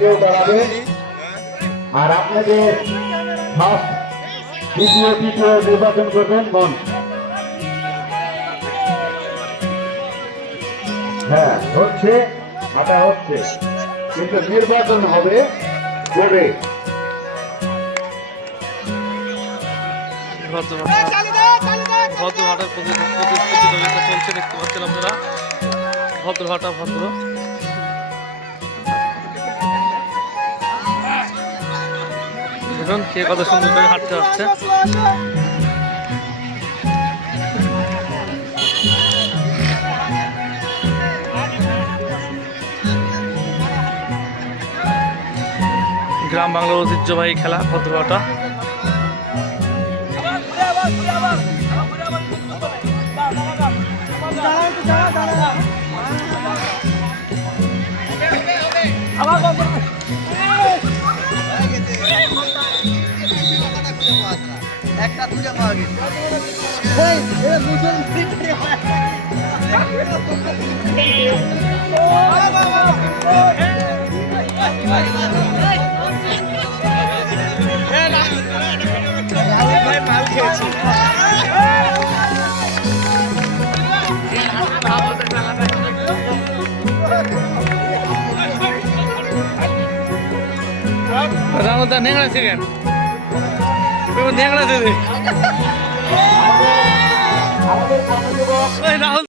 জন্য আর আপনাদের ফার্স্ট, দ্বিতীয়, তৃতীয় নির্বাচন করবেন মন। হ্যাঁ হচ্ছে হাঁটা হচ্ছে। কিন্তু নির্বাচন হবে করে প্রতিযোগিতা চলছে দেখতে পাচ্ছেন আপনারা। ভদ্রহাটা ভদ্র। দেখুন কে কত সুন্দর করে হাঁটতে গ্রাম বাংলার ঐতিহ্যবাহী খেলা ভদ্রহাটা একটা তুলে পাওয়া গেছে ভাই মাল খেয়েছি রানুদা নেংড়া ছিলেন নেংড়া দিদি রাহুল।